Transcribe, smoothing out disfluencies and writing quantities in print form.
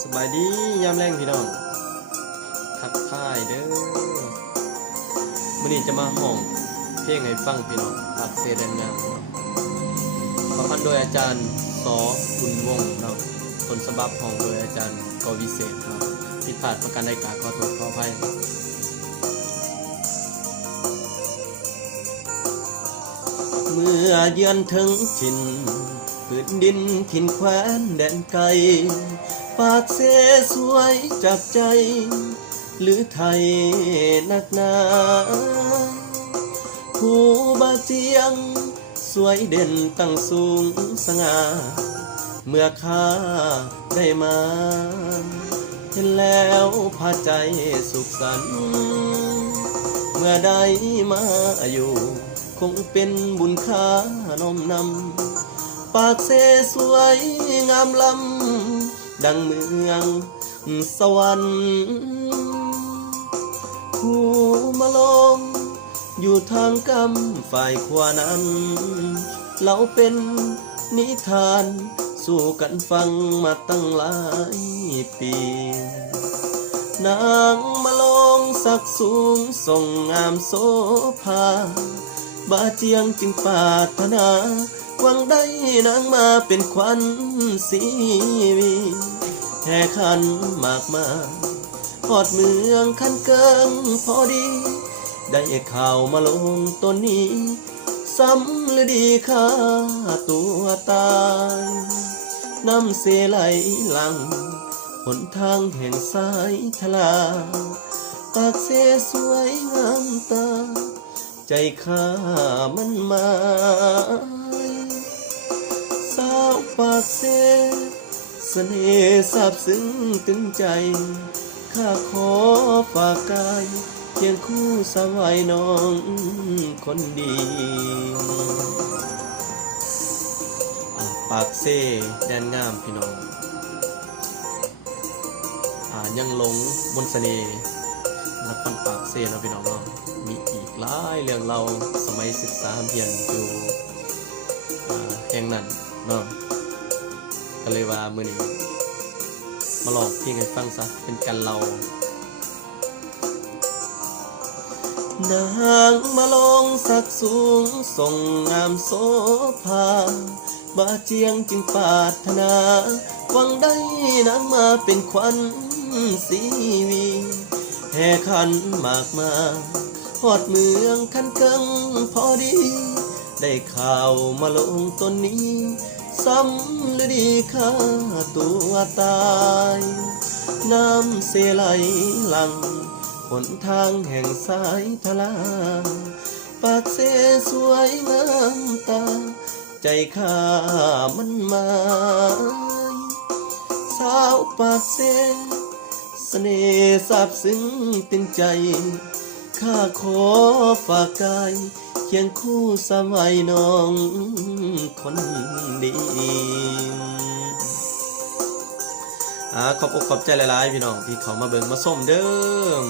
สบายดียามแรงพี่น้องทักทายเด้อมื้อนี้จะมาห้องเพลงให้ฟังพี่น้องปากเสแดนงามประพันธ์โดยอาจารย์สอบุญวงศ์เนาะต้นฉบับห้องโดยอาจารย์กวิเศษเนาะผิดพลาดประการใดก็ขอโทษขออภัยเมื่อเยือนถึงถิ่นพื้นดินถิ่นแคว้นแดนไกลปากเสสวยจากใจหรือไทยนักหนาผู้บาเจียงสวยเด่นตั้งสูงสง่าเมื่อข้าได้มาเห็นแล้วพาใจสุขสันต์เมื่อได้มาอยู่คงเป็นบุญค่าน้อมนำปากเสสวยงามล้ำดังเมืองสวรรค์ผู้มาลงอยู่ทางกำฝ่ายขวานั้นเราเป็นนิทานสู่กันฟังมาตั้งหลายปีนางมาลงสักสูงส่งงามโสภาบาเจียงจึงปรารถนาหวังได้นางมาเป็นขวัญศรีวีแห่ขันมากมาหอดเมืองคันเกิงพอดีได้ข่าวมาลงต้นนี้ซ้ำหรือดีค่าตัวตายน้ำเสไหลหลังหนทางแห่งสายทลาปากเสสวยงามตาใจข้ามันหมายสาวปากเสเสน่ห์ซาบซึ้งตึงใจข้าขอฝากกายเคียงคู่สาวไว้น้องคนดีปากเสแดนงามพี่น้องยังหลงมนต์เสน่ห์นักปั้นปากเสนะพี่น้องเนาะมีอีกหลายเรื่องเราสมัยศึกษาเรียนอยู่แห่งนั้นเนาะก็เลยว่ามื้อนี้มาลองเพลงให้ฟังซะเป็นกันเรานางมาลองสักสูงส่งงามโสภาบาเจียงจึงปรารถนาหวังได้นางมาเป็นขวัญศรีวีแห่ขันมากมาหอดเมืองคันเกิงพอดีได้ข่าวมาลงต้นนี้ซ้ำหรือดีค่าตัวตายน้ำเสไหลหลังหนทางแห่งสายทลาปากเสสวยงามตาใจข้ามันหมายสาวปากเสเสน่ห์ซาบซึ้งตึงใจข้าขอฝากกายเคียงคู่สาวไว้น้องคนดีขอบอกขอบใจหลายๆพี่น้องที่เขามาเบิ่งมาส้มเด้อ